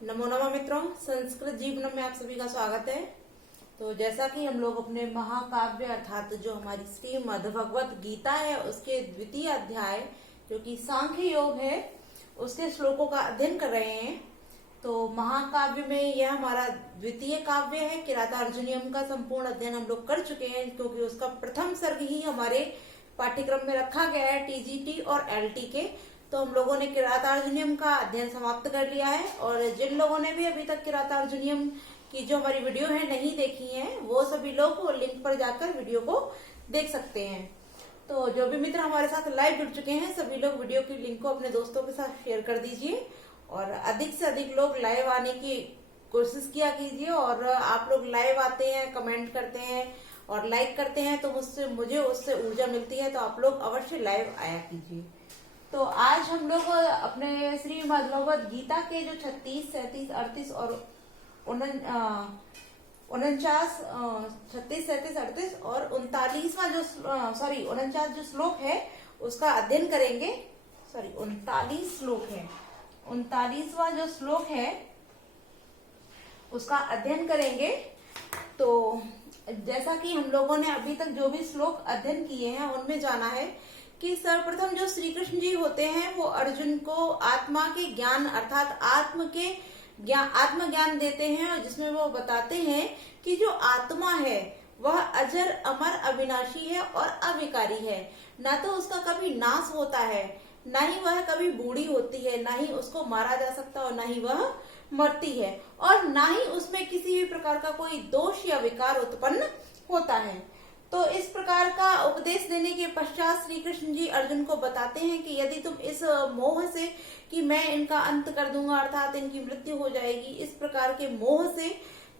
नमो नमः मित्रों, संस्कृत जीवनम में आप सभी का स्वागत है। तो जैसा कि हम लोग अपने महाकाव्य अर्थात जो हमारी श्रीमद् भगवत गीता है उसके द्वितीय अध्याय जो कि सांख्य योग है उसके श्लोकों का अध्ययन कर रहे हैं। तो महाकाव्य में यह हमारा द्वितीय काव्य है। किरातार्जुनीयम का संपूर्ण अध्ययन हम लोग कर चुके हैं क्योंकि उसका प्रथम सर्ग ही हमारे पाठ्यक्रम में रखा गया है टीजीटी और एलटी के। तो हम लोगों ने किरातार्जुनीयम का अध्ययन समाप्त कर लिया है और जिन लोगों ने भी अभी तक किरातार्जुनीयम की जो हमारी वीडियो है नहीं देखी है वो सभी लोग लिंक पर जाकर वीडियो को देख सकते हैं। तो जो भी मित्र हमारे साथ लाइव जुड़ चुके हैं सभी लोग वीडियो की लिंक को अपने दोस्तों के साथ शेयर कर दीजिए और अधिक से अधिक लोग लाइव आने की कोशिश किया कीजिए। और आप लोग लाइव आते हैं, कमेंट करते हैं और लाइक करते हैं तो मुझे उससे ऊर्जा मिलती है। तो आप लोग अवश्य लाइव आया कीजिए। तो आज हम लोग अपने श्रीमद् भगवत गीता के जो 36, 37, 38 और 39 जो श्लोक है उसका अध्ययन करेंगे। 39 श्लोक है, 39वां जो श्लोक है उसका अध्ययन करेंगे। तो जैसा कि हम लोगों ने अभी तक जो भी श्लोक अध्ययन किए हैं उनमें जाना है कि सर्वप्रथम जो श्री कृष्ण जी होते हैं वो अर्जुन को आत्मा के ज्ञान अर्थात आत्मज्ञान देते हैं और जिसमें वो बताते हैं कि जो आत्मा है वह अजर, अमर, अविनाशी है और अविकारी है। ना तो उसका कभी नाश होता है, ना ही वह कभी बूढ़ी होती है, ना ही उसको मारा जा सकता और ना ही वह मरती है और ना ही उसमें किसी भी प्रकार का कोई दोष या विकार उत्पन्न होता है। तो इस प्रकार का उपदेश देने के पश्चात श्री कृष्ण जी अर्जुन को बताते हैं कि यदि तुम इस मोह से कि मैं इनका अंत कर दूंगा अर्थात इनकी मृत्यु हो जाएगी, इस प्रकार के मोह से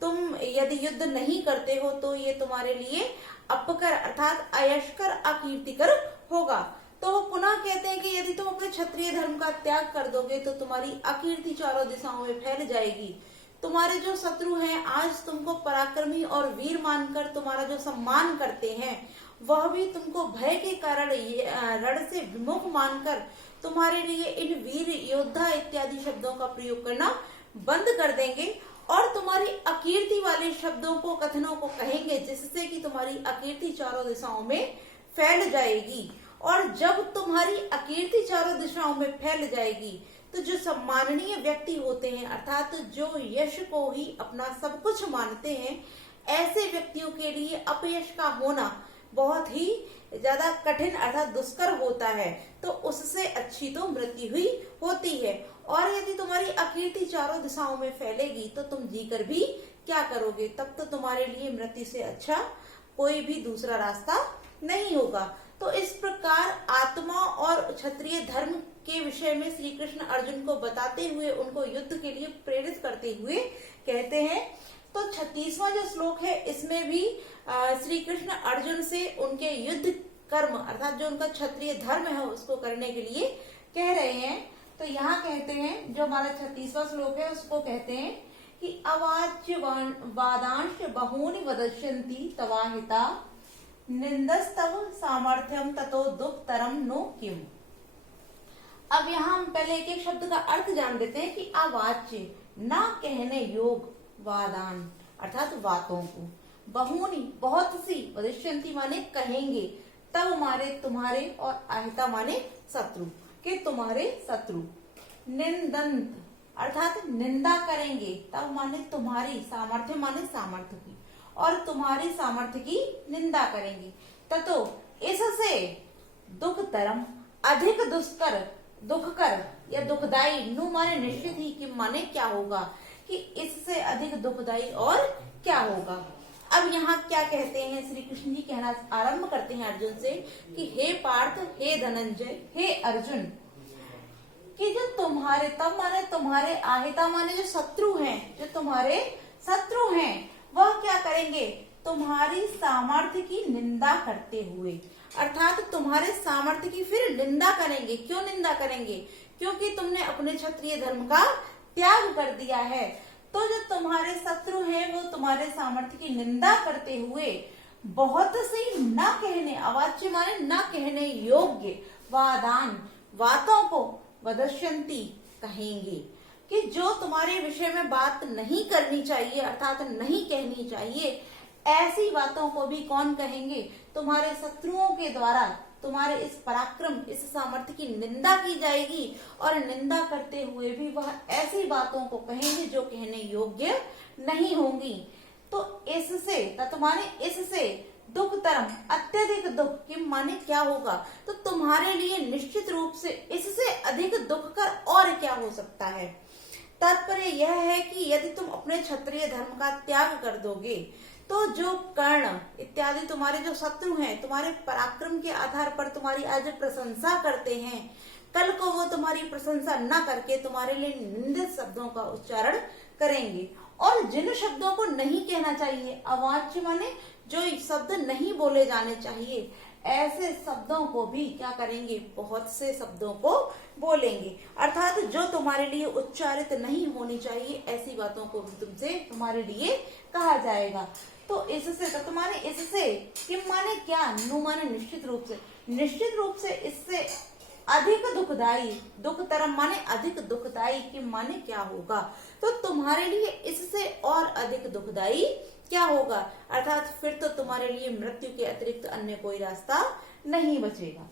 तुम यदि युद्ध नहीं करते हो तो ये तुम्हारे लिए अपकर अर्थात अयशकर, अकीर्तिकर होगा। तो वो पुनः कहते हैं कि यदि तुम अपने क्षत्रिय धर्म का त्याग कर दोगे तो तुम्हारी अकीर्ति चारों दिशाओं में फैल जाएगी। तुम्हारे जो शत्रु हैं आज तुमको पराक्रमी और वीर मानकर तुम्हारा जो सम्मान करते हैं वह भी तुमको भय के कारण रण से विमुख मानकर तुम्हारे लिए इन वीर, योद्धा इत्यादि शब्दों का प्रयोग करना बंद कर देंगे और तुम्हारी अकीर्ति वाले शब्दों को, कथनों को कहेंगे जिससे कि तुम्हारी अकीर्ति चारों दिशाओं में फैल जाएगी। और जब तुम्हारी अकीर्ति चारों दिशाओं में फैल जाएगी तो जो सम्माननीय व्यक्ति होते हैं अर्थात जो यश को ही अपना सब कुछ मानते हैं ऐसे व्यक्तियों के लिए अपयश का होना बहुत ही ज्यादा कठिन अर्थात दुष्कर होता है। तो उससे अच्छी तो मृत्यु हुई होती है। और यदि तुम्हारी अकीर्ति चारों दिशाओं में फैलेगी तो तुम जीकर भी क्या करोगे, तब तो तुम्हारे लिए मृत्यु से अच्छा कोई भी दूसरा रास्ता नहीं होगा। तो इस प्रकार आत्मा और क्षत्रिय धर्म के विषय में श्री कृष्ण अर्जुन को बताते हुए उनको युद्ध के लिए प्रेरित करते हुए कहते हैं। तो 36वां जो श्लोक है इसमें भी श्री कृष्ण अर्जुन से उनके युद्ध कर्म अर्थात जो उनका क्षत्रिय धर्म है उसको करने के लिए कह रहे हैं। तो यहाँ कहते हैं जो हमारा 36वां श्लोक है उसको कहते हैं कि अवाच्य वादांश बहूनि वदस्यन्ति तवाहिता निंदस्तव सामर्थ्यम ततो दुःखतरम नो किम। अब यहाँ हम पहले एक एक शब्द का अर्थ जान देते हैं कि अवाच्य ना कहने योग, वादान अर्थात बातों को, बहुनी बहुत सी, वदिष्यन्ति माने कहेंगे, तब मारे तुम्हारे और आहिता माने शत्रु के तुम्हारे शत्रु, निंदंत अर्थात निंदा करेंगे, तब माने तुम्हारी, सामर्थ्य माने सामर्थ्य की और तुम्हारी सामर्थ्य की निंदा करेंगे। ततो इससे दुखतरम अधिक दुष्कर, दुखकर या दुखदाई, नु माने निश्चित ही, कि माने क्या होगा कि इससे अधिक दुखदाई और क्या होगा। अब यहाँ क्या कहते हैं श्री कृष्ण जी कहना आरंभ करते हैं अर्जुन से कि हे पार्थ, हे धनंजय, हे अर्जुन, कि जो तुम्हारे, तब माने तुम्हारे, आहिता माने जो शत्रु हैं, जो तुम्हारे शत्रु हैं वह क्या करेंगे, तुम्हारी सामर्थ्य की निंदा करते हुए अर्थात तुम्हारे सामर्थ्य की फिर निंदा करेंगे। क्यों निंदा करेंगे, क्योंकि तुमने अपने क्षत्रिय धर्म का त्याग कर दिया है। तो जो तुम्हारे शत्रु हैं वो तुम्हारे सामर्थ्य की निंदा करते हुए बहुत सी न कहने, अवाच्य माने न कहने योग्य, वादान बातों को वदस्यन्ति कहेंगे। कि जो तुम्हारे विषय में बात नहीं करनी चाहिए अर्थात नहीं कहनी चाहिए, ऐसी बातों को भी कौन कहेंगे? तुम्हारे शत्रुओं के द्वारा तुम्हारे इस पराक्रम, इस सामर्थ्य की निंदा की जाएगी और निंदा करते हुए भी वह ऐसी बातों को कहेंगे जो कहने योग्य नहीं होंगी। तो इससे तत्माने इससे दुखतरम, अत्यधिक दुख, कि माने क्या होगा? तो तुम्हारे लिए निश्चित रूप से इससे अधिक दुखकर और क्या हो सकता है? तात्पर्य यह है कि यदि तुम अपने क्षत्रिय धर्म का त्याग कर दोगे तो जो कर्ण इत्यादि तुम्हारे जो शत्रु हैं, तुम्हारे पराक्रम के आधार पर तुम्हारी आज प्रशंसा करते हैं, कल को वो तुम्हारी प्रशंसा न करके तुम्हारे लिए निंदित शब्दों का उच्चारण करेंगे। और जिन शब्दों को नहीं कहना चाहिए, अवाच्य माने जो शब्द नहीं बोले जाने चाहिए, ऐसे शब्दों को भी क्या करेंगे? बहुत से शब्दों को बोलेंगे, अर्थात जो तुम्हारे लिए उच्चारित नहीं होनी चाहिए ऐसी बातों को भी तुमसे तुम्हारे लिए कहा जाएगा। तो इससे तो तुम्हारे इससे किम माने क्या? नु माने निश्चित रूप से इससे अधिक दुखदाई, दुखतरम माने अधिक दुखदाई, किम माने क्या होगा? तो तुम्हारे लिए इससे और अधिक दुखदाई क्या होगा? अर्थात फिर तो तुम्हारे लिए मृत्यु के अतिरिक्त अन्य कोई रास्ता नहीं बचेगा।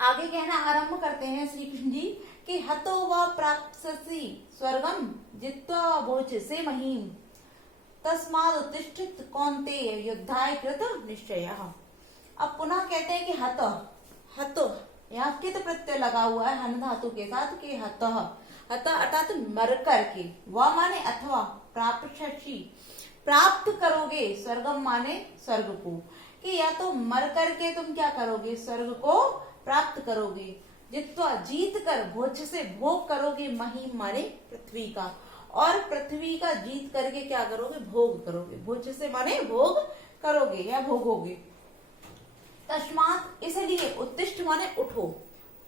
आगे कहना आरंभ करते हैं श्री कृष्ण जी कि हतो व प्राप्स्यसि स्वर्गम जित्वा भोजसे महीम तस्माद् उत्तिष्ठित कौन्तेय युद्धाय कृत निश्चयः। अब पुनः कहते हैं कि हतो यहाँ कित प्रत्यय लगा हुआ है हन धातु के साथ, कि हतः अर्थात मर करके, व माने अथवा, प्राप्स्यसि प्राप्त करोगे, स्वर्गम माने स्वर्ग को, कि या तो मर करके तुम क्या करोगे? स्वर्ग को प्राप्त करोगे, जित्वा जीत कर, भोज से भोग करोगे, महीम माने पृथ्वी का, और पृथ्वी का जीत करके क्या करोगे? भोग करोगे, भोज से माने भोग करोगे या भोगोगे। तस्मात् इसलिए, उत्तिष्ठ माने उठो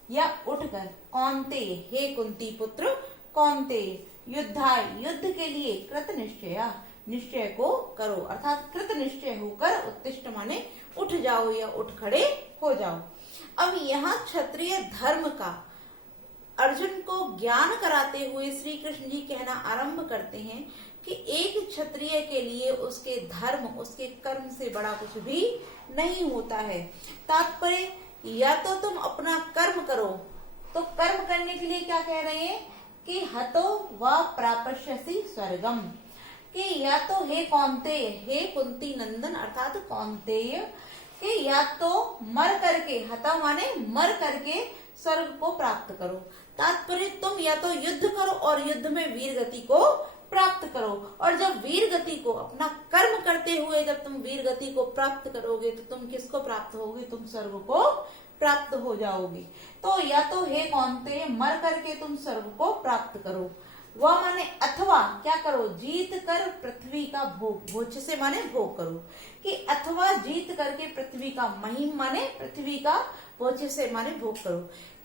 या उठकर, कौन्ते हे कुंती पुत्र, कौन्ते युद्धाय युद्ध के लिए, कृत निश्चय निश्चय को करो, अर्थात कृत निश्चय होकर, उत्तिष्ठ माने उठ जाओ या उठ खड़े हो जाओ। अब यहाँ क्षत्रिय धर्म का अर्जुन को ज्ञान कराते हुए श्री कृष्ण जी कहना आरंभ करते हैं कि एक क्षत्रिय के लिए उसके धर्म, उसके कर्म से बड़ा कुछ भी नहीं होता है। तात्पर्य या तो तुम अपना कर्म करो, तो कर्म करने के लिए क्या कह रहे हैं कि हतो व प्राप्स्यसि स्वर्गम, कि या तो हे कौन्तेय, हे कुंती नंदन अर्थात कौन्तेय, कि या तो मर करके, हता माने मर करके स्वर्ग को प्राप्त करो। तात्पर्य तुम या तो युद्ध करो और युद्ध में वीर गति को प्राप्त करो, और जब वीर गति को अपना कर्म करते हुए जब तुम वीर गति को प्राप्त करोगे तो तुम किसको प्राप्त होगे? तुम स्वर्ग को प्राप्त हो जाओगे। तो या तो हे कौन्तेय मर करके तुम स्वर्ग को प्राप्त करो, वह माने अथवा क्या करो? जीत कर पृथ्वी का भोग, भोज से माने भोग करो, कि अथवा जीत करके पृथ्वी का, महीम माने पृथ्वी का, भोज से माने भोग करो,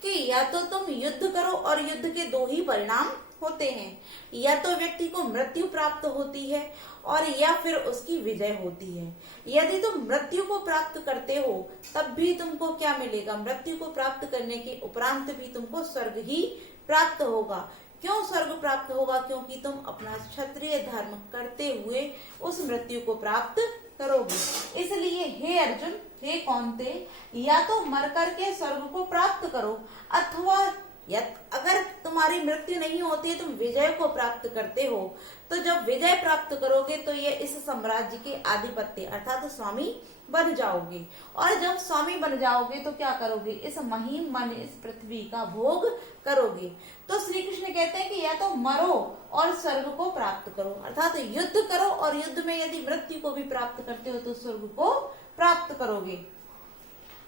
कि या तो तुम युद्ध करो और युद्ध के दो ही परिणाम होते हैं, या तो व्यक्ति को मृत्यु प्राप्त होती है और या फिर उसकी विजय होती है। यदि तुम मृत्यु को प्राप्त करते हो तब भी तुमको क्या मिलेगा? मृत्यु को प्राप्त करने के उपरांत भी तुमको स्वर्ग ही प्राप्त होगा। क्यों स्वर्ग प्राप्त होगा? क्योंकि तुम अपना क्षत्रिय धर्म करते हुए उस मृत्यु को प्राप्त करोगे। इसलिए हे अर्जुन, हे कौन्तेय, या तो मर करके स्वर्ग को प्राप्त करो, अथवा अगर तुम्हारी मृत्यु नहीं होती है, तुम विजय को प्राप्त करते हो, तो जब विजय प्राप्त करोगे तो ये इस साम्राज्य के आधिपत्य अर्थात स्वामी बन जाओगे, और जब स्वामी बन जाओगे तो क्या करोगे? इस महीम माने इस पृथ्वी का भोग करोगे। तो श्री कृष्ण कहते हैं कि या तो मरो और स्वर्ग को प्राप्त करो, अर्थात युद्ध करो और युद्ध में यदि मृत्यु को भी प्राप्त करते हो तो स्वर्ग को प्राप्त करोगे,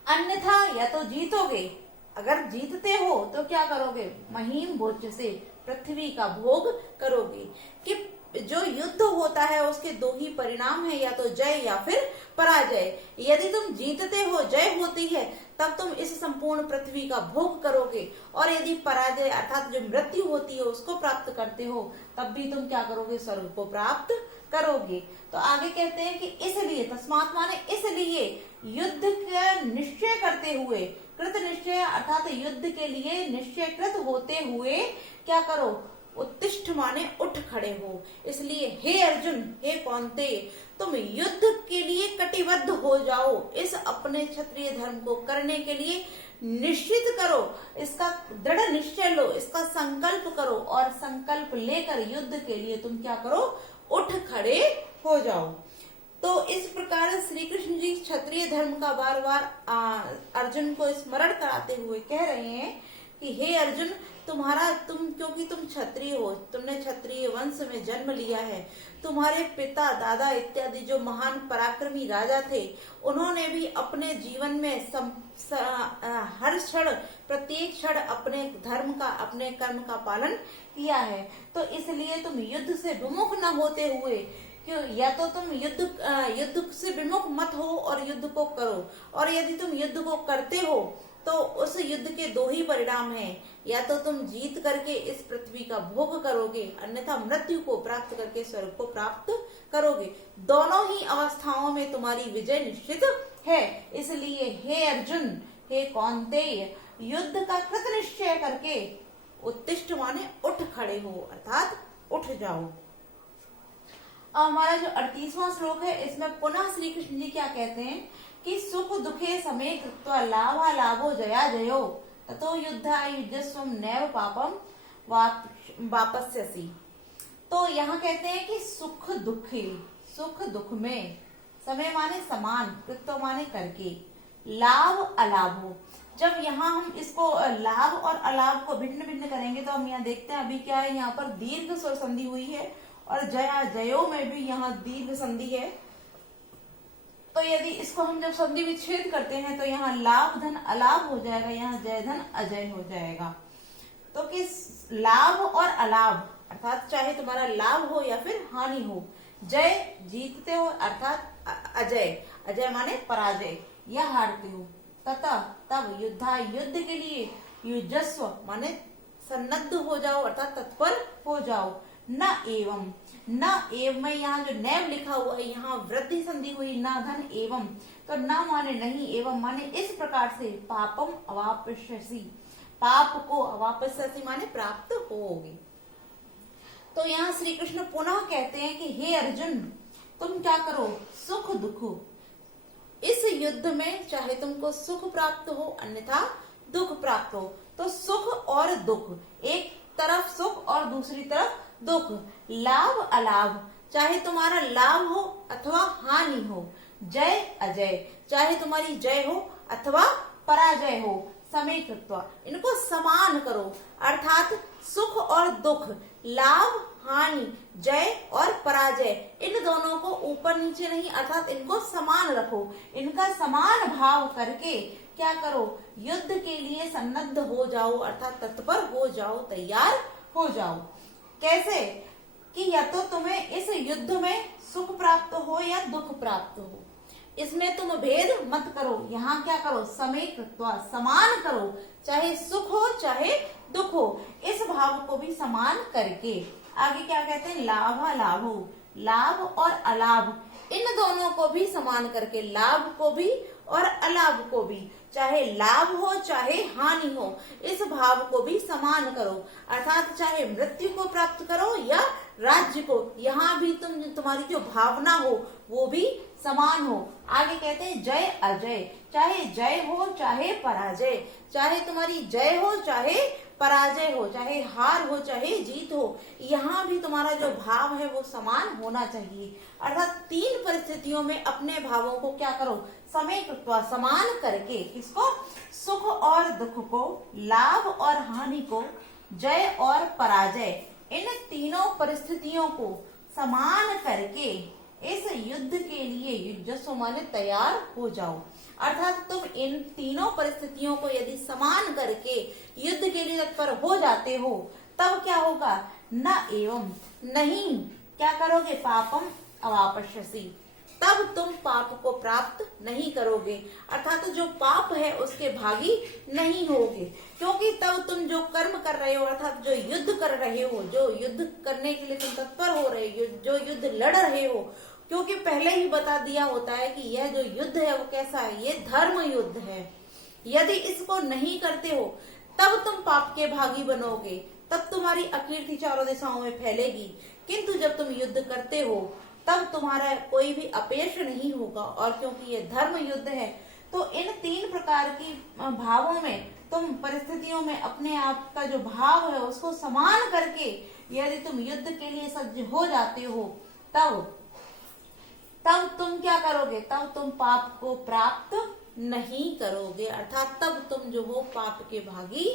अन्यथा या तो जीतोगे, अगर जीतते हो तो क्या करोगे? महीम भोज से पृथ्वी का भोग करोगे। कि जो युद्ध होता है उसके दो ही परिणाम है, या तो जय या फिर पराजय। यदि तुम जीतते हो, जय होती है, तब तुम इस संपूर्ण पृथ्वी का भोग करोगे, और यदि पराजय अर्थात जो मृत्यु होती है उसको प्राप्त करते हो तब भी तुम क्या करोगे? स्वर्ग को प्राप्त करोगे। तो आगे कहते हैं कि इसलिए, तस्मात् माने इसलिए, युद्ध का निश्चय करते हुए, कृत निश्चय अर्थात युद्ध के लिए निश्चयकृत होते हुए क्या करो? उत्तिष्ठ माने उठ खड़े हो। इसलिए हे अर्जुन, हे कौन्तेय, तुम युद्ध के लिए कटिबद्ध हो जाओ। इस अपने क्षत्रिय धर्म को करने के लिए निश्चित करो, इसका दृढ़ निश्चय लो, इसका संकल्प करो और संकल्प लेकर युद्ध के लिए तुम क्या करो, उठ खड़े हो जाओ। तो इस प्रकार श्री कृष्ण जी क्षत्रिय धर्म का बार बार अर्जुन को स्मरण कराते हुए कह रहे हैं कि हे अर्जुन, क्योंकि तुम क्षत्रिय हो, तुमने क्षत्रिय वंश में जन्म लिया है, तुम्हारे पिता दादा इत्यादि जो महान पराक्रमी राजा थे, उन्होंने भी अपने जीवन में हर क्षण प्रत्येक क्षण अपने धर्म का, अपने कर्म का पालन किया है। तो इसलिए तुम युद्ध से विमुख न होते हुए, क्यों, या तो तुम युद्ध से विमुख मत हो और युद्ध को करो, और यदि तुम युद्ध को करते हो तो उस युद्ध के दो ही परिणाम हैं, या तो तुम जीत करके इस पृथ्वी का भोग करोगे, अन्यथा मृत्यु को प्राप्त करके स्वर्ग को प्राप्त करोगे। दोनों ही अवस्थाओं में तुम्हारी विजय निश्चित है। इसलिए हे अर्जुन, हे कौन्तेय, युद्ध का कृत निश्चय करके उत्तिष्ठ माने उठ खड़े हो, अर्थात उठ जाओ। हमारा जो 38वां श्लोक है, इसमें पुनः श्री कृष्ण जी क्या कहते हैं कि सुख दुखे समे कृत्वा लाभा लाभो जया जयो ततो युद्धा युजस्वम नैव पापम वापस्यसि। तो यहाँ कहते हैं कि सुख दुख में, समय माने समान, कृत्व माने करके, लाभ अलाभो। जब यहाँ हम इसको लाभ और अलाभ को भिन्न भिन्न करेंगे तो हम यहाँ देखते हैं अभी क्या है, यहाँ पर दीर्घ स्वर संधि हुई है और जया जयो में भी यहाँ दीर्घ संधि है। तो यदि इसको हम जब संधि विच्छेद करते हैं तो यहाँ लाभ धन अलाभ हो जाएगा, यहाँ जय धन अजय हो जाएगा। तो कि लाभ और अलाभ अर्थात चाहे तुम्हारा लाभ हो या फिर हानि हो, जय जीतते हो अर्थात अजय माने पराजय या हारते हो, तथा तब युद्धा युद्ध के लिए युजस्व माने सन्नद्ध हो जाओ अर्थात तत्पर हो जाओ। न एवं में यहाँ जो नैव लिखा हुआ है, यहाँ वृद्धि संधि हुई, न धन एवं, तो न माने नहीं, एवं माने इस प्रकार से पापम अवापस्यसि, पाप को अवापस्यसि माने प्राप्त होगे। तो यहाँ श्री कृष्ण पुनः कहते हैं कि हे अर्जुन, तुम क्या करो, सुख दुख, इस युद्ध में चाहे तुमको सुख प्राप्त हो अन्यथा दुख प्राप्त हो, तो सुख और दुख, एक तरफ सुख और दूसरी तरफ दुख, लाभ अलाभ, चाहे तुम्हारा लाभ हो अथवा हानि हो, जय अजय, चाहे तुम्हारी जय हो अथवा पराजय हो, समय कृत्वा, इनको समान करो अर्थात सुख और दुख, लाभ हानि, जय और पराजय, इन दोनों को ऊपर नीचे नहीं अर्थात इनको समान रखो। इनका समान भाव करके क्या करो, युद्ध के लिए सन्नद्ध हो जाओ अर्थात तत्पर हो जाओ, तैयार हो जाओ। कैसे कि या तो तुम्हें इस युद्ध में सुख प्राप्त हो या दुख प्राप्त हो, इसमें तुम भेद मत करो। यहाँ क्या करो, समय कृत्वा, समान करो, चाहे सुख हो चाहे दुख हो, इस भाव को भी समान करके। आगे क्या कहते हैं, लाभा लाभो, लाभ और अलाभ, इन दोनों को भी समान करके, लाभ को भी और अलाभ को भी, चाहे लाभ हो चाहे हानि हो, इस भाव को भी समान करो अर्थात चाहे मृत्यु को प्राप्त करो या राज्य को, यहाँ भी तुम्हारी जो भावना हो वो भी समान हो। आगे कहते हैं जय अजय, चाहे जय हो चाहे पराजय, चाहे तुम्हारी जय हो चाहे पराजय हो, चाहे हार हो चाहे जीत हो, यहाँ भी तुम्हारा जो भाव है वो समान होना चाहिए। अर्थात तीन परिस्थितियों में अपने भावों को क्या करो, समय कृत्वा, समान करके, किसको, सुख और दुख को, लाभ और हानि को, जय और पराजय, इन तीनों परिस्थितियों को समान करके इस युद्ध के लिए युजस्व माने तैयार हो जाओ। अर्थात तुम इन तीनों परिस्थितियों को यदि समान करके युद्ध के लिए तत्पर हो जाते हो, तब क्या होगा, न एवं, नहीं क्या करोगे, पापम अवापस्यसि, तब तुम पाप को प्राप्त नहीं करोगे अर्थात जो पाप है उसके भागी नहीं होगे, क्योंकि तब तुम जो कर्म कर रहे हो अर्थात जो युद्ध कर रहे हो, जो युद्ध करने के लिए तुम तत्पर हो रहे हो, जो युद्ध लड़ रहे हो, क्योंकि पहले ही बता दिया होता है कि यह जो युद्ध है वो कैसा है, ये धर्म युद्ध है। यदि इसको नहीं करते हो तब तुम पाप के भागी बनोगे, तब तुम्हारी अकीर्ति चारों दिशाओं में फैलेगी। किंतु जब तुम युद्ध करते हो तब तुम्हारा कोई भी अपयश नहीं होगा। और क्योंकि ये धर्म युद्ध है तो इन 3 प्रकार की भावों में तुम परिस्थितियों में अपने आप का जो भाव है उसको समान करके यदि तुम युद्ध के लिए सज्ज हो जाते हो तब तुम क्या करोगे, तब तुम पाप को प्राप्त नहीं करोगे, अर्थात तब तुम जो हो पाप के भागी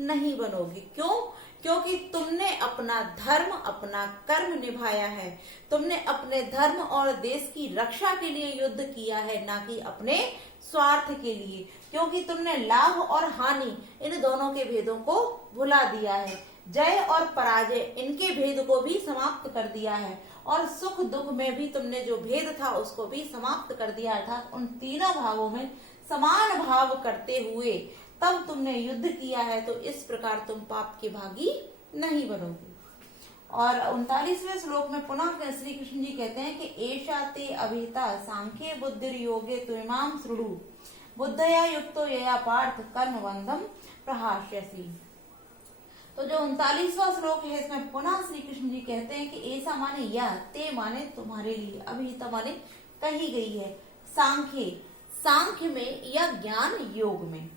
नहीं बनोगे। क्यों? क्योंकि तुमने अपना धर्म, अपना कर्म निभाया है। तुमने अपने धर्म और देश की रक्षा के लिए युद्ध किया है, ना कि अपने स्वार्थ के लिए। क्योंकि तुमने लाभ और हानि इन दोनों के भेदों को भुला दिया है। जय और पराजय इनके भेद को भी समाप्त कर दिया है। और सुख दुख में भी तुमने जो भेद था उसको भी समाप्त कर दिया, अर्थात उन तीनों भावों में समान भाव करते हुए तब तुमने युद्ध किया है। तो इस प्रकार तुम पाप के भागी नहीं बनोगे। और 39वें श्लोक में पुनः श्री कृष्ण जी कहते हैं कि एषा ते अभिता सांख्ये बुद्धिर योगे तुइमाम शृणु बुद्धया युक्तो यया पार्थ कर्म बंधम प्रहास्यसि। तो जो 39वां श्लोक है इसमें पुनः श्री कृष्ण जी कहते हैं कि ऐसा माने यह, ते माने तुम्हारे लिए, अभिहिता माने कही गई है, सांख्य में या ज्ञान योग में,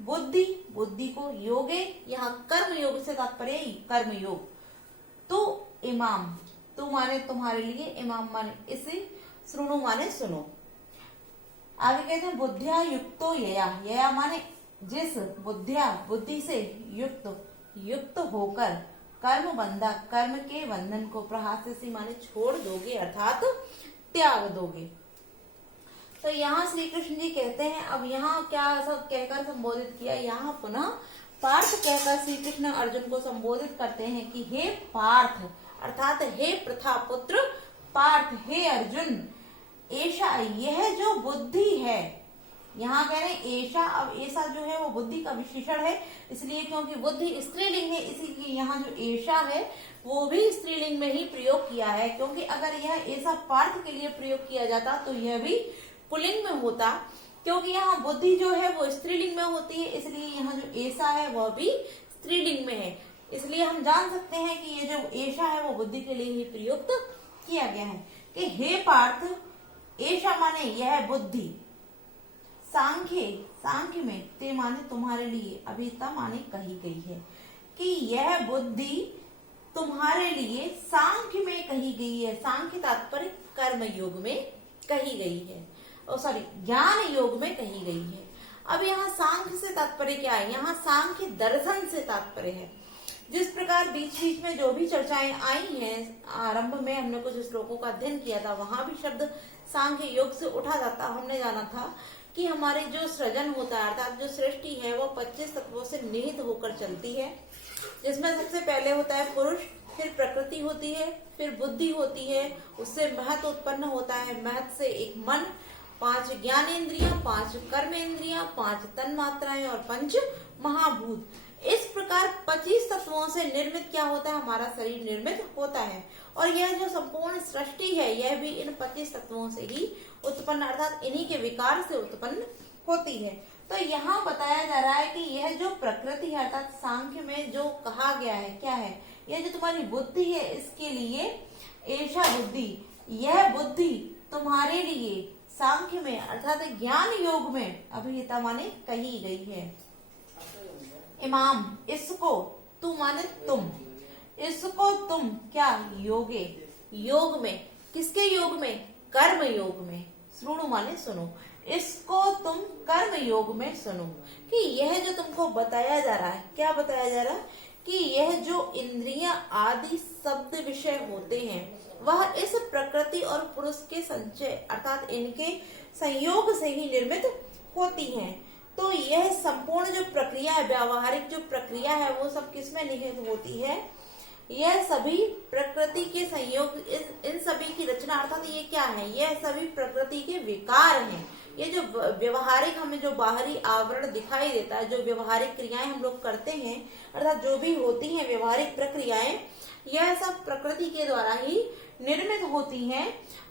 बुद्धि को, योगे यहाँ कर्म योग से तात्पर्य कर्म योग, तो इमाम, तू माने तुम्हारे लिए, इमाम माने इसे, श्रुणु माने सुनो। आगे कहते हैं बुद्धिया युक्तो यया माने जिस, बुद्धि से युक्त होकर कर्म के बंधन को प्रहास्यसि माने छोड़ दोगे, अर्थात त्याग दोगे। तो यहाँ श्री कृष्ण जी कहते हैं, अब यहाँ क्या सब कहकर संबोधित किया, यहाँ पुनः पार्थ कहकर श्री कृष्ण अर्जुन को संबोधित करते हैं कि हे पार्थ, अर्थात हे प्रथा पुत्र पार्थ, हे अर्जुन, ऐसा यह जो बुद्धि है, यहाँ कह रहे हैं ऐसा, अब ऐसा जो है वो बुद्धि का विशेषण है, इसलिए क्योंकि बुद्धि स्त्रीलिंग है इसीलिए यहाँ जो ऐसा है वो भी स्त्रीलिंग में ही प्रयोग किया है। क्योंकि अगर यह ऐसा पार्थ के लिए प्रयोग किया जाता तो यह भी पुल्लिंग में होता, क्योंकि यहाँ बुद्धि जो है वो स्त्रीलिंग में होती है, इसलिए यहाँ जो ऐसा है वह भी स्त्रीलिंग में है। इसलिए हम जान सकते हैं कि ये जो ऐसा है वो बुद्धि के लिए ही प्रयुक्त किया गया है कि हे पार्थ, ऐसा माने यह बुद्धि, सांख्य में, ते माने तुम्हारे लिए, अभिता माने कही गई है कि यह बुद्धि तुम्हारे लिए सांख्य में कही गई है। सांख्य तात्पर्य कर्म योग में कही गई है, ज्ञान योग में कही गई है। अब यहाँ सांख्य से तात्पर्य क्या है, यहाँ सांख्य दर्शन से तात्पर्य है। जिस प्रकार बीच बीच में जो भी चर्चाएं आई हैं, आरंभ में हमने कुछ श्लोकों का अध्ययन किया था, वहां भी शब्द सांख्य योग से उठा जाता। हमने जाना था कि हमारे जो सृजन होता है, अर्थात जो सृष्टि है वो 25 तत्वों से निहित होकर चलती है, जिसमें सबसे पहले होता है पुरुष, फिर प्रकृति होती है, फिर बुद्धि होती है, उससे महत उत्पन्न होता है, महत से एक मन, 5 ज्ञानेंद्रियां, 5 कर्मेंद्रियां, 5 तन्मात्राएं और 5 महाभूत। इस प्रकार 25 तत्वों से निर्मित क्या होता है, हमारा शरीर निर्मित होता है। और यह जो संपूर्ण सृष्टि है यह भी इन 25 तत्वों से ही उत्पन्न, अर्थात इन्हीं के विकार से उत्पन्न होती है। तो यहाँ बताया जा रहा है कि यह जो प्रकृति है, अर्थात सांख्य में जो कहा गया है क्या है, यह जो तुम्हारी बुद्धि है इसके लिए ऐसा बुद्धि, यह बुद्धि तुम्हारे लिए सांख्य में अर्थात ज्ञान योग में, अभिहिता माने कही गई है। इमाम, इसको, तू माने तुम, इसको तुम क्या, योगे, योग में, किसके योग में, कर्म योग में, श्रुणु माने सुनो, इसको तुम कर्म योग में सुनो। कि यह जो तुमको बताया जा रहा है, क्या बताया जा रहा है, कि यह जो इंद्रियां आदि शब्द विषय होते हैं वह इस प्रकृति और पुरुष के संचय अर्थात इनके संयोग से ही निर्मित होती हैं। तो यह संपूर्ण जो प्रक्रिया है, व्यावहारिक जो प्रक्रिया है, वो सब किसमें निहित होती है, यह सभी प्रकृति के संयोग, इन सभी की रचना, अर्थात ये क्या है, यह सभी प्रकृति के विकार हैं। ये जो व्यवहारिक हमें जो बाहरी आवरण दिखाई देता है, जो व्यवहारिक क्रियाएं हम लोग करते हैं, अर्थात जो भी होती हैं व्यवहारिक प्रक्रियाएं, यह सब प्रकृति के द्वारा ही निर्मित होती हैं।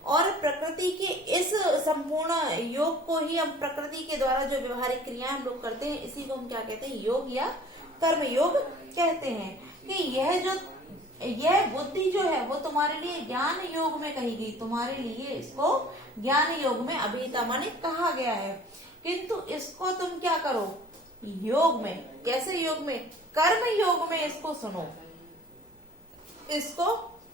और प्रकृति के इस संपूर्ण योग को ही हम, प्रकृति के द्वारा जो व्यवहारिक क्रियाएं हम लोग करते हैं, इसी को हम क्या कहते हैं, योग या कर्मयोग कहते हैं कि यह बुद्धि जो है वो तुम्हारे लिए ज्ञान योग में कही गई, तुम्हारे लिए इसको ज्ञान योग में अभिहिता माने कहा गया है, किंतु इसको तुम क्या करो, योग में, कैसे योग में, कर्म योग में इसको सुनो, इसको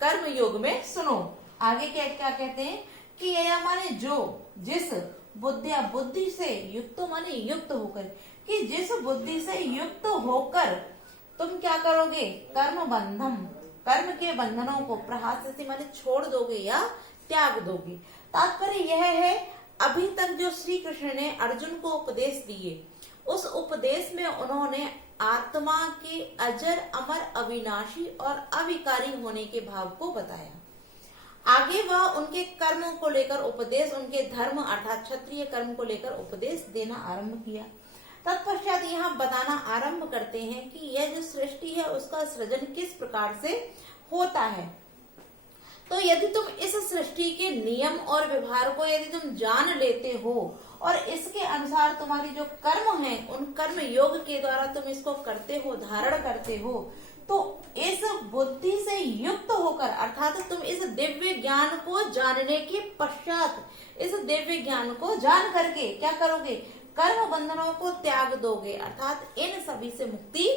कर्म योग में सुनो। आगे क्या क्या कहते हैं कि यह माने जो, जिस, बुद्धिया बुद्धि से, युक्त माने युक्त होकर, कि जिस बुद्धि से युक्त होकर तुम क्या करोगे, कर्म बंधम, कर्म के बंधनों को प्रहास्यति माने छोड़ दोगे या त्याग दोगे। तात्पर्य यह है, अभी तक जो श्री कृष्ण ने अर्जुन को उपदेश दिए, उस उपदेश में उन्होंने आत्मा के अजर, अमर, अविनाशी और अविकारी होने के भाव को बताया। आगे वह उनके कर्मों को लेकर उपदेश, उनके धर्म अर्थात क्षत्रिय कर्म को लेकर उपदेश देना आरंभ किया। तत्पश्चात यहाँ बताना आरंभ करते हैं कि यह जो सृष्टि है उसका सृजन किस प्रकार से होता है। तो यदि तुम इस सृष्टि के नियम और व्यवहार को यदि तुम जान लेते हो और इसके अनुसार तुम्हारी जो कर्म है, उन कर्म योग के द्वारा तुम इसको करते हो, धारण करते हो, तो इस बुद्धि से युक्त होकर अर्थात तुम इस दिव्य ज्ञान को जानने के पश्चात, इस दिव्य ज्ञान को जान करके क्या करोगे, कर्म बंधनों को त्याग दोगे अर्थात इन सभी से मुक्ति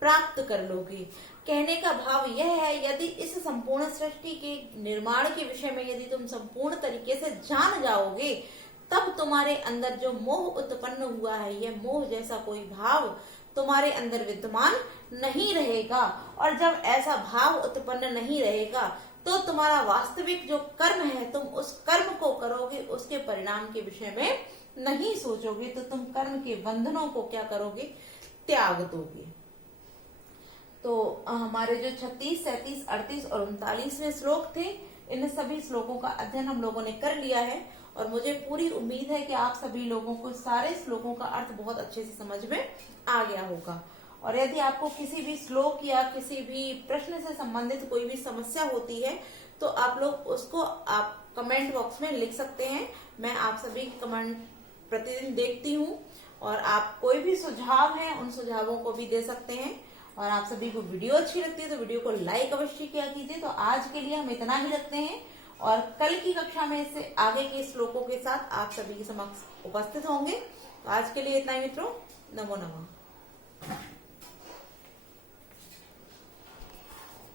प्राप्त कर लोगे। कहने का भाव यह है, यदि इस संपूर्ण सृष्टि के निर्माण के विषय में यदि तुम संपूर्ण तरीके से जान जाओगे, तब तुम्हारे अंदर जो मोह उत्पन्न हुआ है, यह मोह जैसा कोई भाव तुम्हारे अंदर विद्यमान नहीं रहेगा। और जब ऐसा भाव उत्पन्न नहीं रहेगा तो तुम्हारा वास्तविक जो कर्म है, तुम उस कर्म को करोगे, उसके परिणाम के विषय में नहीं सोचोगे, तो तुम कर्म के बंधनों को क्या करोगे, त्याग दोगे। तो हमारे जो 36, 37, 38 और 39वें श्लोक थे, इन सभी श्लोकों का अध्ययन हम लोगों ने कर लिया है और मुझे पूरी उम्मीद है कि आप सभी लोगों को सारे श्लोकों का अर्थ बहुत अच्छे से समझ में आ गया होगा। और यदि आपको किसी भी श्लोक या किसी भी प्रश्न से संबंधित कोई भी समस्या होती है तो आप लोग उसको आप कमेंट बॉक्स में लिख सकते हैं। मैं आप सभी कमेंट प्रतिदिन देखती हूँ और आप कोई भी सुझाव है उन सुझावों को भी दे सकते हैं। और आप सभी को वीडियो अच्छी लगती है तो वीडियो को लाइक अवश्य किया कीजिए। तो आज के लिए हम इतना ही रखते हैं और कल की कक्षा में इससे आगे के श्लोकों के साथ आप सभी के समक्ष उपस्थित होंगे। तो आज के लिए इतना ही मित्रों, नमो नमः।